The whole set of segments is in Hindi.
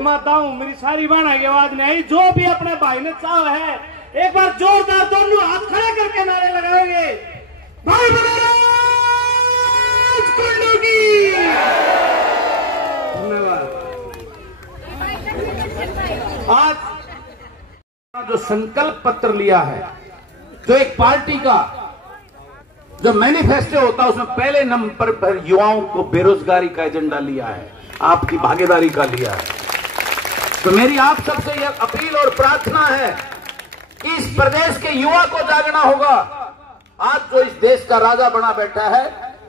तो माताऊं मेरी सारी बाणा की आवाज नहीं आई। जो भी अपने भाई ने चाह है एक बार जोरदार दोनों हाथ खड़े करके नारे लगाएंगे। भाई कुंडू की धन्यवाद। आज जो संकल्प पत्र लिया है, जो एक पार्टी का जो मैनिफेस्टो होता है, उसमें पहले नंबर पर युवाओं को बेरोजगारी का एजेंडा लिया है, आपकी भागीदारी का लिया है। तो मेरी आप सबसे यह अपील और प्रार्थना है कि इस प्रदेश के युवा को जागना होगा। आज जो इस देश का राजा बना बैठा है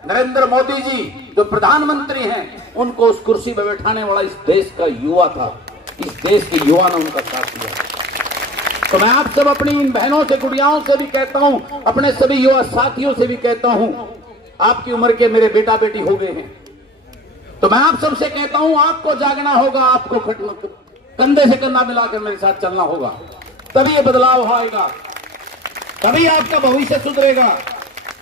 नरेंद्र मोदी जी, जो प्रधानमंत्री हैं, उनको उस कुर्सी पर बैठाने वाला इस देश का युवा था। इस देश के युवा ने उनका साथ दिया। तो मैं आप सब अपनी इन बहनों से, गुड़ियाओं से भी कहता हूं, अपने सभी युवा साथियों से भी कहता हूं, आपकी उम्र के मेरे बेटा बेटी हो गए हैं, तो मैं आप सबसे कहता हूं आपको जागना होगा, आपको कंधे से कंधा मिलाकर मेरे साथ चलना होगा, तभी ये बदलाव आएगा, तभी आपका भविष्य सुधरेगा।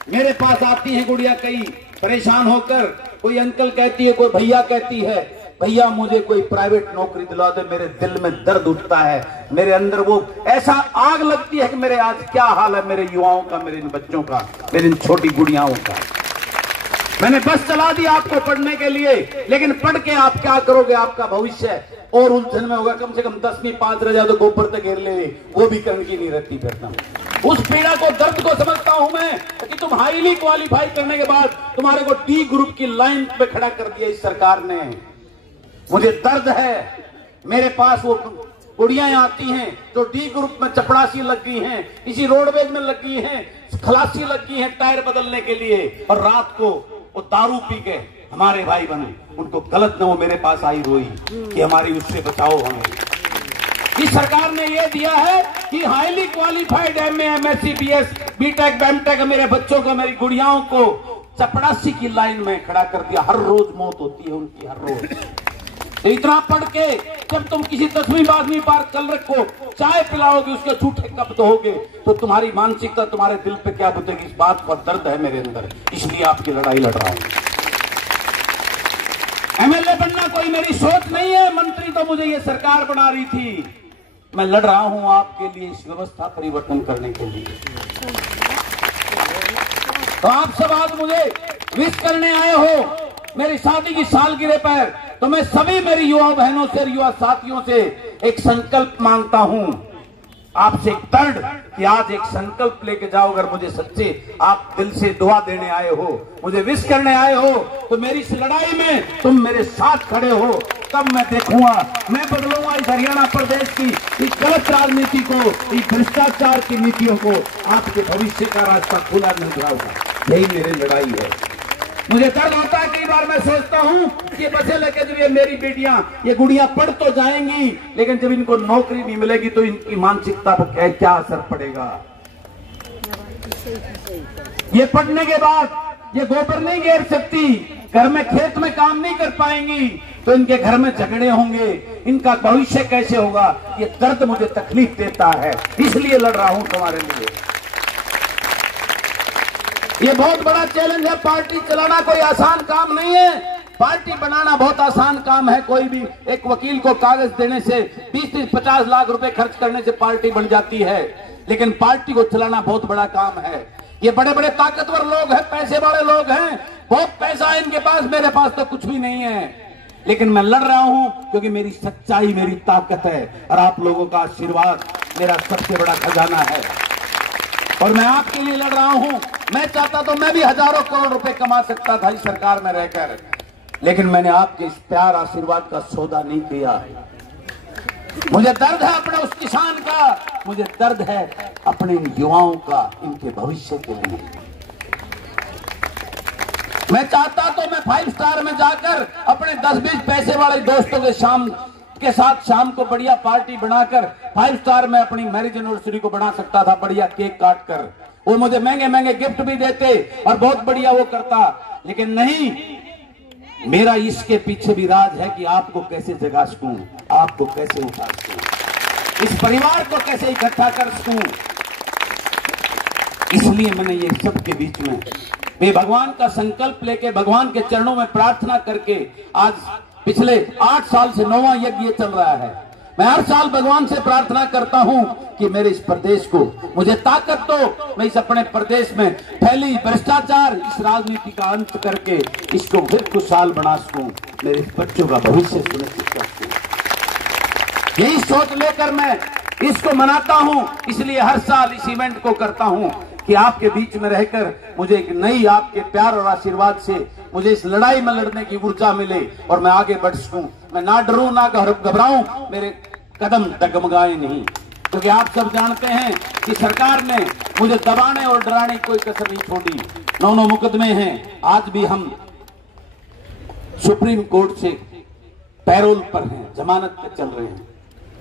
मेरे पास आती है गुड़िया कई परेशान होकर, कोई अंकल कहती है, कोई भैया कहती है, भैया मुझे कोई प्राइवेट नौकरी दिला दे, मेरे दिल में दर्द उठता है, मेरे अंदर वो ऐसा आग लगती है कि मेरे आज क्या हाल है मेरे युवाओं का, मेरे इन बच्चों का, मेरी इन छोटी गुड़ियाओं का। मैंने बस चला दी आपको पढ़ने के लिए, लेकिन पढ़ के आप क्या करोगे, आपका भविष्य और उलझन में होगा। कम से कम 10वीं पास रह जाओ तो गोबर तक घेर ले, वो भी करने की नहीं रहती फिरता। उस पीड़ा को, दर्द को समझता हूं मैं कि तुम हाईली क्वालिफाई करने के बाद तुम्हारे को डी ग्रुप की लाइन पे खड़ा कर दिया इस सरकार ने। मुझे दर्द है, मेरे पास वो कुड़ियां आती हैं जो डी ग्रुप में चपड़ासी लग गई हैं, इसी रोडवेज में लग गई हैं, खलासी लग गई हैं टायर बदलने के लिए, और रात को वो दारू पी के हमारे भाई बने, उनको गलत न वो मेरे पास आई रोई कि हमारी उससे बचाओ हमें। इस सरकार ने ये दिया है कि highly qualified MA, MSc, BS, BTech, BMTech मेरे बच्चों को, मेरी गुड़ियाओं को चपड़ासी की लाइन में खड़ा कर दिया। हर रोज मौत होती है उनकी, हर रोज। तो इतना पढ़ के जब तुम किसी 10वीं 12वीं बार कल रखो चाय पिलाओगे, उसके झूठे कप दोगे, तो तुम्हारी मानसिकता, तुम्हारे दिल पे क्या बुतेगी, इस बात का दर्द है मेरे अंदर, इसलिए आपकी लड़ाई लड़ रहा हूं। MLA बनना कोई मेरी सोच नहीं है, मंत्री तो मुझे ये सरकार बना रही थी, मैं लड़ रहा हूं आपके लिए, इस व्यवस्था परिवर्तन करने के लिए। तो आप सब आज मुझे विश करने आए हो मेरी शादी की सालगिरह पर, तो मैं सभी मेरी युवा बहनों से, युवा साथियों से एक संकल्प मांगता हूं, आपसे एक दर्द कि आज एक संकल्प लेके जाओ। अगर मुझे सच्चे आप दिल से दुआ देने आए हो, मुझे विश करने आए हो, तो मेरी इस लड़ाई में तुम मेरे साथ खड़े हो, तब मैं देखूंगा, मैं बदलूंगा इस हरियाणा प्रदेश की इस गलत राजनीति को, इस भ्रष्टाचार की नीतियों को, आपके भविष्य का रास्ता खुला नजर आएगा। यही मेरी लड़ाई है। मुझे दर्द होता है, कई बार मैं सोचता हूं कि बसे लेके जब ये मेरी बेटियां, ये गुड़ियां पढ़ तो जाएंगी, लेकिन जब इनको नौकरी नहीं मिलेगी तो इनकी मानसिकता पर क्या असर पड़ेगा। ये पढ़ने के बाद ये गोबर नहीं घेर सकती, घर में खेत में काम नहीं कर पाएंगी, तो इनके घर में झगड़े होंगे, इनका भविष्य कैसे होगा। ये दर्द मुझे तकलीफ देता है, इसलिए लड़ रहा हूं तुम्हारे लिए। ये बहुत बड़ा चैलेंज है। पार्टी चलाना कोई आसान काम नहीं है, पार्टी बनाना बहुत आसान काम है। कोई भी एक वकील को कागज देने से 20-50 लाख रुपए खर्च करने से पार्टी बन जाती है, लेकिन पार्टी को चलाना बहुत बड़ा काम है। ये बड़े बड़े ताकतवर लोग हैं, पैसे वाले लोग हैं, बहुत पैसा है इनके पास, मेरे पास तो कुछ भी नहीं है, लेकिन मैं लड़ रहा हूं क्योंकि मेरी सच्चाई मेरी ताकत है, और आप लोगों का आशीर्वाद मेरा सबसे बड़ा खजाना है, और मैं आपके लिए लड़ रहा हूं। मैं चाहता तो मैं भी हजारों करोड़ रुपए कमा सकता था इस सरकार में रहकर, लेकिन मैंने आपके इस प्यार आशीर्वाद का सौदा नहीं किया। मुझे दर्द है अपने उस किसान का, मुझे दर्द है अपने इन युवाओं का, इनके भविष्य के लिए। मैं चाहता तो मैं 5 स्टार में जाकर अपने 10-20 पैसे वाले दोस्तों के साथ शाम को बढ़िया पार्टी बनाकर 5 स्टार में अपनी मैरिज एनिवर्सरी को बना सकता था, बढ़िया केक काट कर। वो मुझे महंगे महंगे गिफ्ट भी देते और बहुत बढ़िया वो करता, लेकिन नहीं, मेरा इसके पीछे भी राज है कि आपको कैसे जगा सकूं, आपको कैसे उठा सकूं, इस परिवार को कैसे इकट्ठा कर सकूं। इसलिए मैंने ये सब के बीच में मैं भगवान का संकल्प लेके, भगवान के चरणों में प्रार्थना करके आज पिछले 8 साल से 9वां यज्ञ ये चल रहा है। मैं हर साल भगवान से प्रार्थना करता हूं कि मेरे इस प्रदेश को मुझे ताकत दो, मैं इस अपने प्रदेश में फैली भ्रष्टाचार, इस राजनीति का अंत करके इसको फिर खुशहाल बना सकूं, मेरे बच्चों का भविष्य सुनिश्चित कर सकूं। यही सोच लेकर मैं इसको मनाता हूं। इसलिए हर साल इस इवेंट को करता हूं कि आपके बीच में रहकर मुझे एक नई आपके प्यार और आशीर्वाद से मुझे इस लड़ाई में लड़ने की ऊर्जा मिले और मैं आगे बढ़ सकूं। मैं ना डरूं ना घबराऊं, मेरे कदम डगमगाए नहीं, क्योंकि आप सब जानते हैं कि सरकार ने मुझे दबाने और डराने की कोई कसर नहीं छोड़ी। 9 मुकदमे हैं, आज भी हम सुप्रीम कोर्ट से पैरोल पर हैं, जमानत पर चल रहे हैं।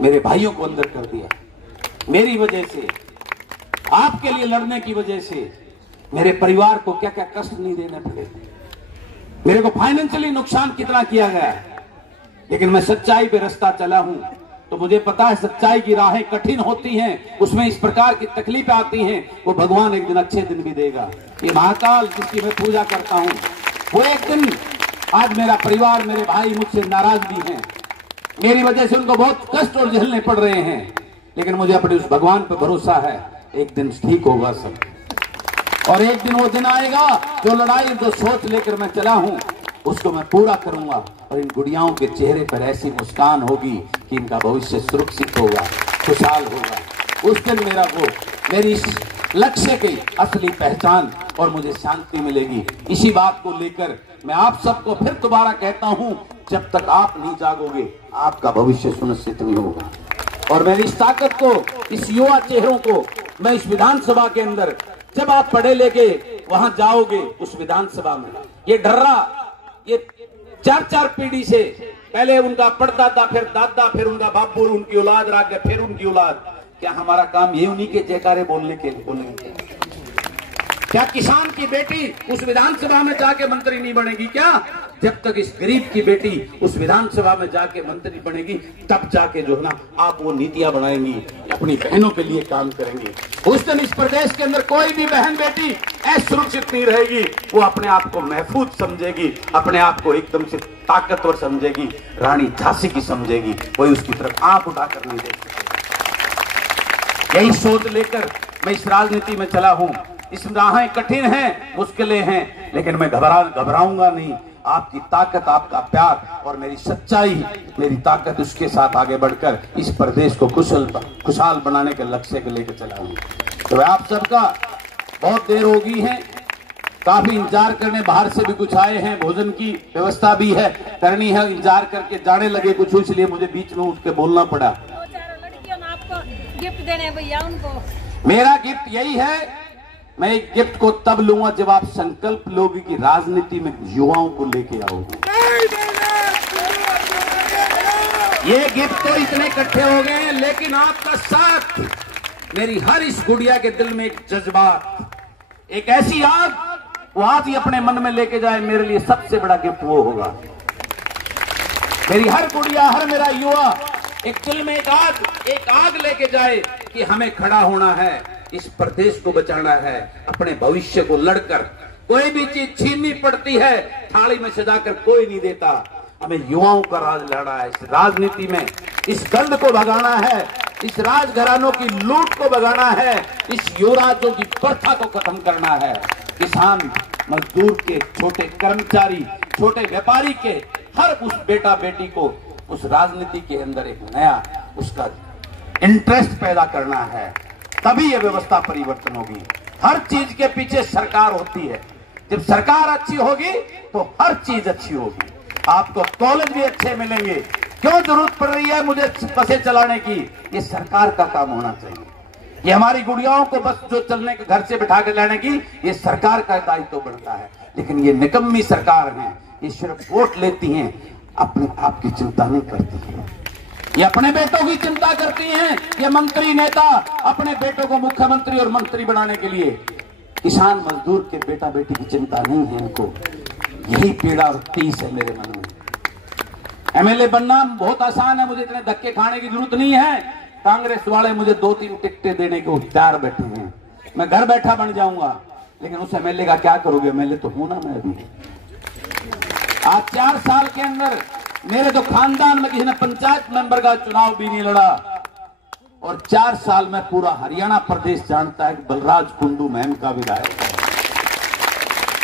मेरे भाइयों को अंदर कर दिया मेरी वजह से, आपके लिए लड़ने की वजह से। मेरे परिवार को क्या क्या कष्ट नहीं देने पड़े, मेरे को फाइनेंशियली नुकसान कितना किया गया है, लेकिन मैं सच्चाई पे रास्ता चला हूं। तो मुझे पता है सच्चाई की राहें कठिन होती हैं, उसमें इस प्रकार की तकलीफें आती हैं, वो भगवान एक दिन अच्छे दिन भी देगा। ये महाकाल जिसकी मैं पूजा करता हूं, वो एक दिन, आज मेरा परिवार, मेरे भाई मुझसे नाराज भी हैं, मेरी वजह से उनको बहुत कष्ट और झेलने पड़ रहे हैं, लेकिन मुझे अपने उस भगवान पर भरोसा है, एक दिन ठीक होगा सब। और एक दिन वो दिन आएगा, जो लड़ाई, जो सोच लेकर मैं चला हूं, उसको मैं पूरा करूंगा और इन गुड़ियाओं के चेहरे पर ऐसी मुस्कान होगी कि इनका भविष्य सुरक्षित होगा, खुशहाल होगा। उस दिन मेरी इस लक्ष्य की असली पहचान और मुझे शांति मिलेगी। इसी बात को लेकर मैं आप सबको फिर दोबारा कहता हूं, जब तक आप नहीं जागोगे आपका भविष्य सुनिश्चित नहीं होगा। और मेरी इस ताकत को, इस युवा चेहरों को मैं इस विधानसभा के अंदर, जब आप पढ़े लेके वहां जाओगे उस विधानसभा में, ये ढर्रा, ये 4 पीढ़ी से, पहले उनका परदादा, फिर दादा, फिर उनका बापू, उनकी औलाद रह गए, फिर उनकी औलाद। क्या हमारा काम ये उन्हीं के जयकारे बोलने के लिए बोलेंगे? क्या किसान की बेटी उस विधानसभा में जाके मंत्री नहीं बनेगी क्या? जब तक इस गरीब की बेटी उस विधानसभा में जाके मंत्री बनेगी, तब जाके जो है ना आप वो नीतियां बनाएंगी, अपनी बहनों के लिए काम करेंगे। उस दिन इस प्रदेश के अंदर कोई भी बहन बेटी असुरक्षित नहीं रहेगी, वो अपने आप को महफूज समझेगी, अपने आप को एकदम से ताकतवर समझेगी, रानी झांसी की समझेगी, कोई उसकी तरफ आंख उठाकर नहीं देख सकेगा। यही सोच लेकर मैं इस राजनीति में चला हूं। इस राहें कठिन हैं, मुश्किलें हैं, लेकिन मैं घबराऊंगा नहीं। आपकी ताकत, आपका प्यार और मेरी सच्चाई, मेरी ताकत, उसके साथ आगे बढ़कर इस प्रदेश को खुशहाल बनाने के लक्ष्य को लेकर चला हूं। तो आप सबका बहुत देर हो गई है, काफी इंतजार करने, बाहर से भी कुछ आए हैं, भोजन की व्यवस्था भी है करनी है, इंतजार करके जाने लगे कुछ, इसलिए मुझे बीच में उठ के बोलना पड़ा। गिफ्ट देने भैया उनको। मेरा गिफ्ट यही है, मैं एक गिफ्ट को तब लूंगा जब आप संकल्प लोगे कि राजनीति में युवाओं को लेके आओगे। ये गिफ्ट तो इतने इकट्ठे हो गए हैं, लेकिन आपका साथ, मेरी हर इस गुड़िया के दिल में एक जज्बात, एक ऐसी आग, वो आज ही अपने मन में लेके जाए, मेरे लिए सबसे बड़ा गिफ्ट वो होगा। मेरी हर गुड़िया, हर मेरा युवा एक दिल में एक आग लेके जाए कि हमें खड़ा होना है, इस प्रदेश को बचाना है, अपने भविष्य को लड़कर। कोई भी चीज छीननी पड़ती है, थाली में सजाकर कोई नहीं देता। हमें युवाओं का राज लड़ना है, इस राजनीति में इस गंद को भगाना है, इस राजघरानों की लूट को भगाना है, इस युवराजों की प्रथा को खत्म करना है। किसान, मजदूर के, छोटे कर्मचारी, छोटे व्यापारी के, हर उस बेटा बेटी को उस राजनीति के अंदर एक नया उसका इंटरेस्ट पैदा करना है, तभी यह व्यवस्था परिवर्तन होगी। हर चीज के पीछे सरकार होती है, जब सरकार अच्छी होगी तो हर चीज अच्छी होगी। आपको कॉलेज भी अच्छे मिलेंगे। क्यों जरूरत पड़ रही है मुझे बसें चलाने की? ये सरकार का काम होना चाहिए। ये हमारी गुड़ियाओं को बस जो चलने के घर से बिठा के लाने की, ये सरकार का दायित्व बनता है। लेकिन ये निकम्मी सरकार है, ये सिर्फ वोट लेती हैं, अपने आप की चिंता नहीं करती है। ये अपने बेटों की चिंता करती हैं। ये मंत्री नेता अपने बेटों को मुख्यमंत्री और मंत्री बनाने के लिए, किसान मजदूर के बेटा बेटी की चिंता नहीं है इनको। यही पीड़ा और तीस है मेरे मन में। एमएलए बनना बहुत आसान है, मुझे इतने धक्के खाने की जरूरत नहीं है। कांग्रेस वाले मुझे 2-3 टिकटें देने को तैयार बैठे हैं, मैं घर बैठा बन जाऊंगा। लेकिन उस एमएलए का क्या करोगे? एमएलए तो हूं ना मैं अभी। आज 4 साल के अंदर मेरे तो खानदान में किसी ने पंचायत मेंबर का चुनाव भी नहीं लड़ा, और 4 साल में पूरा हरियाणा प्रदेश जानता है कि बलराज कुंडू महम का विधायक है।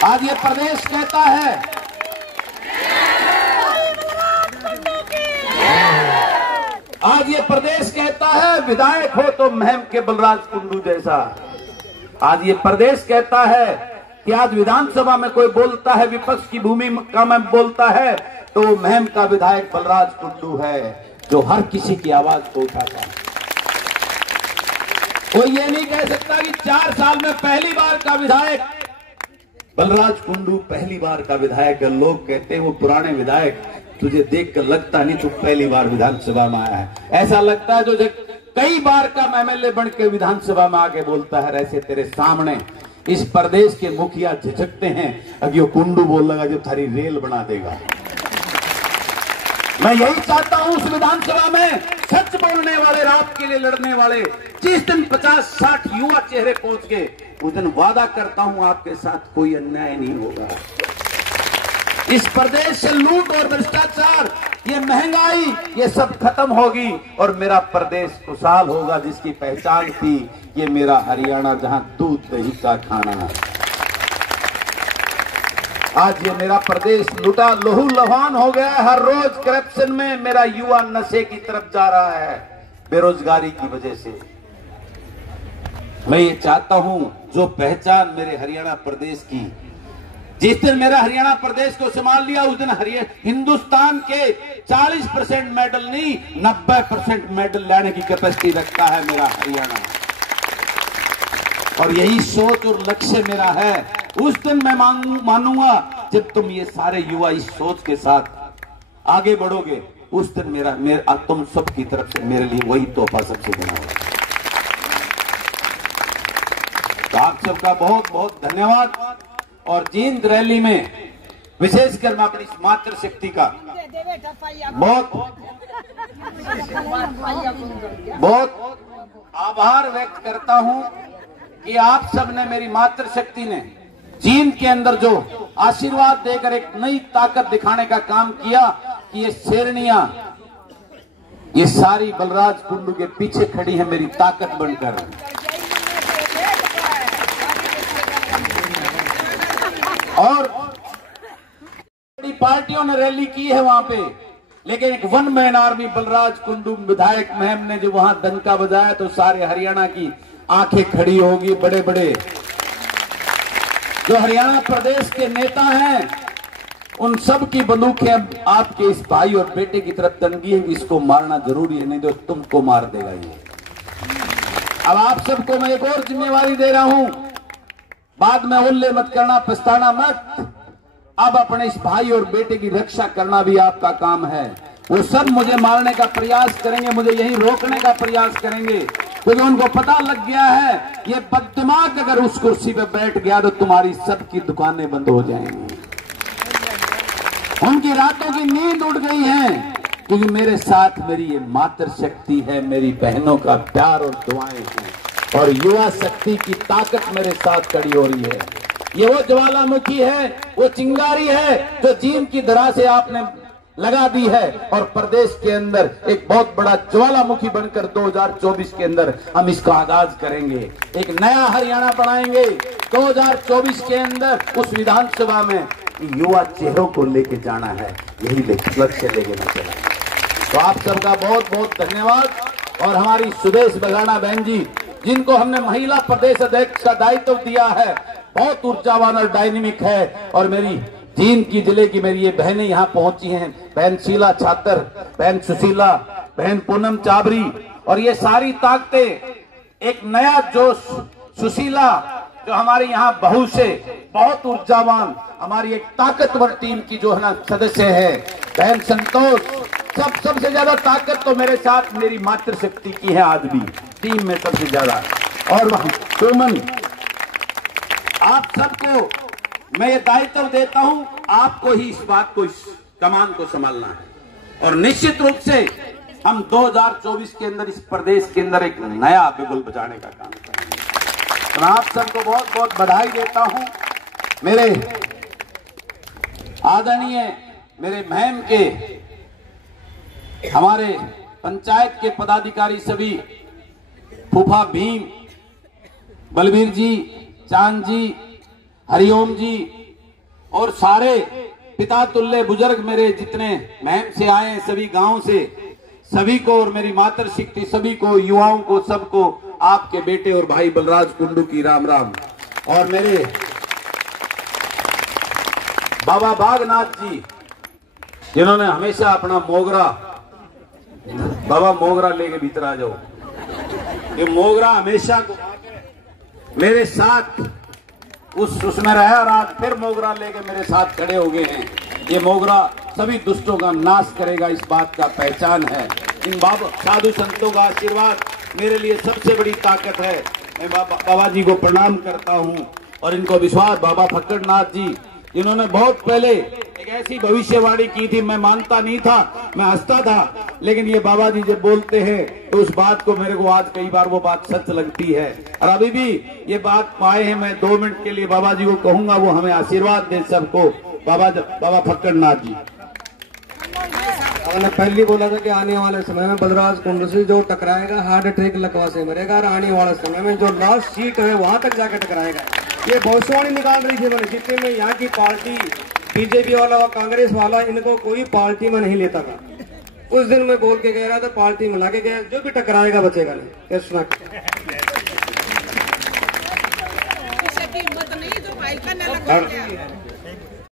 आज ये प्रदेश कहता है, आज ये प्रदेश कहता है विधायक हो तो महम के बलराज कुंडू जैसा। आज ये प्रदेश कहता है कि आज विधानसभा में कोई बोलता है, विपक्ष की भूमिका में बोलता है, तो महम का विधायक बलराज कुंडू है, जो हर किसी की आवाज को उठाता है। कोई ये नहीं कह सकता कि 4 साल में पहली बार का विधायक बलराज कुंडू पहली बार का विधायक है। लोग कहते हैं वो पुराने विधायक, तुझे देखकर लगता नहीं तू पहली बार विधानसभा में आया है, ऐसा लगता है जो कई बार का एमएलए बन के विधानसभा में आके बोलता है। ऐसे तेरे सामने इस प्रदेश के मुखिया झिझकते हैं, अब ये कुंडू बोल लगा जो थारी रेल बना देगा। मैं यही चाहता हूं उस विधानसभा में सच बोलने वाले, रात के लिए लड़ने वाले, जिस दिन 50-60 युवा चेहरे पहुंच गए, उस दिन वादा करता हूं आपके साथ कोई अन्याय नहीं होगा। इस प्रदेश से लूट और भ्रष्टाचार, ये महंगाई, ये सब खत्म होगी और मेरा प्रदेश खुशहाल होगा, जिसकी पहचान थी ये मेरा हरियाणा जहां दूध दही का खाना है। आज ये मेरा प्रदेश लुटा लहू लुहान हो गया है। हर रोज करप्शन में मेरा युवा नशे की तरफ जा रहा है, बेरोजगारी की वजह से। मैं ये चाहता हूं जो पहचान मेरे हरियाणा प्रदेश की, जिस दिन मेरा हरियाणा प्रदेश को संभाल लिया उस दिन हिंदुस्तान के 40% मेडल नहीं 90% मेडल लाने की कैपेसिटी रखता है मेरा हरियाणा। और यही सोच और लक्ष्य मेरा है। उस दिन मैं मानूंगा जब तुम ये सारे युवा इस सोच के साथ आगे बढ़ोगे, उस दिन मेरा तुम सबकी तरफ से मेरे लिए वही तोहफा सबसे बड़ा होगा। तो आप सबका बहुत बहुत धन्यवाद। और जींद रैली में विशेषकर मैं अपनी मातृ शक्ति का बहुत आभार व्यक्त करता हूं कि आप सब ने, मेरी मातृ शक्ति ने जींद के अंदर जो आशीर्वाद देकर एक नई ताकत दिखाने का काम किया कि ये शेरनियां, ये सारी बलराज कुंडू के पीछे खड़ी है मेरी ताकत बनकर। और बड़ी पार्टियों ने रैली की है वहां पे, लेकिन एक 1 मैन आर्मी बलराज कुंडू विधायक महम ने जो वहां डंका बजाया तो सारे हरियाणा की आंखें खड़ी होगी। बड़े बड़े जो हरियाणा प्रदेश के नेता हैं, उन सब की बंदूकें आपके इस भाई और बेटे की तरफ तंगी है कि इसको मारना जरूरी है, नहीं तो तुमको मार देगा ये। अब आप सबको मैं एक और जिम्मेवारी दे रहा हूं, बाद में उल्ले मत करना, पछताना मत। अब अपने इस भाई और बेटे की रक्षा करना भी आपका काम है। वो सब मुझे मारने का प्रयास करेंगे, मुझे यही रोकने का प्रयास करेंगे, क्योंकि उनको पता लग गया है ये बददिमाग अगर उस कुर्सी पे बैठ गया तो तुम्हारी सबकी दुकानें बंद हो जाएंगी। उनकी रातों की नींद उड़ गई है, क्योंकि मेरे साथ मेरी ये मातृ शक्ति है, मेरी बहनों का प्यार और दुआएं हैं, और युवा शक्ति की ताकत मेरे साथ खड़ी हो रही है। ये वो ज्वालामुखी है, वो चिंगारी है जो जींद की धरा से आपने लगा दी है, और प्रदेश के अंदर एक बहुत बड़ा ज्वालामुखी बनकर 2024 के अंदर हम इसका आगाज करेंगे। एक नया हरियाणा बनाएंगे 2024 के अंदर। उस विधानसभा में युवा चेहरों को लेके जाना है, यही लक्ष्य लेके चला। तो आप सबका बहुत बहुत धन्यवाद। और हमारी सुदेश बगाना बहन जी, जिनको हमने महिला प्रदेश अध्यक्ष का दायित्व दिया है, बहुत ऊर्जावान और डायनेमिक है। और मेरी जींद की जिले की मेरी ये बहनें यहाँ पहुंची हैं, बहन शीला छात्र, बहन सुशीला, बहन पूनम चाबरी, और ये सारी ताकतें एक नया जोश। सुशीला जो हमारे यहाँ बहू से बहुत ऊर्जावान, हमारी एक ताकतवर टीम की जो है ना सदस्य है, बहन संतोष, सबसे ज्यादा ताकत तो मेरे साथ मेरी मातृशक्ति की है आज भी टीम में सबसे ज्यादा। और सुमन, आप सबको मैं ये दायित्व देता हूं, आपको ही इस बात को, इस कमान को संभालना है। और निश्चित रूप से हम 2024 के अंदर इस प्रदेश के अंदर एक नया बिगुल बजाने का काम करेंगे। मैं आप सबको बहुत बहुत बधाई देता हूं। मेरे आदरणीय, मेरे महम के हमारे पंचायत के पदाधिकारी सभी, फूफा भीम, बलबीर जी, चांद जी, हरिओम जी और सारे पिता तुल्य बुजुर्ग मेरे जितने महम से आए हैं, सभी गांव से, सभी को और मेरी मातृशक्ति सभी को, युवाओं को, सबको आपके बेटे और भाई बलराज कुंडू की राम राम। और मेरे बाबा बागनाथ जी जिन्होंने हमेशा अपना मोगरा, बाबा मोगरा लेके भीतर आ जाओ, ये मोगरा हमेशा मेरे साथ उसमें रहा और आज फिर मोगरा लेके मेरे साथ खड़े हो गए हैं। ये मोगरा सभी दुष्टों का नाश करेगा, इस बात का पहचान है। इन बाबा साधु संतों का आशीर्वाद मेरे लिए सबसे बड़ी ताकत है। मैं बाबा जी को प्रणाम करता हूं और इनको विश्वास, बाबा फक्कड़नाथ जी इन्होंने बहुत पहले एक ऐसी भविष्यवाणी की थी, मैं मानता नहीं था, मैं हंसता था, लेकिन ये बाबा जी जब बोलते हैं तो उस बात को मेरे को आज कई बार वो बात सच लगती है। और अभी भी ये बात पाए हैं, मैं 2 मिनट के लिए बाबा जी को कहूंगा वो हमें आशीर्वाद दे सबको। बाबा फक्कड़नाथ जी हमने पहले बोला था कि आने वाले समय में बलराज कुंडू से जो टकराएगा हार्ट अटैक लगवा से मरेगा, और आने वाले समय में जो लास्ट सीट है वहां तक जाकर टकराएगा। ये भविष्यवाणी निकाल रही थी मैंने, जितने में यहाँ की पार्टी बीजेपी वाला और कांग्रेस वाला इनको कोई पार्टी में नहीं लेता था। उस दिन मैं बोल के गया रहा था पार्टी में लाके गया, जो भी टकराएगा बचेगा नहीं। कृष्णा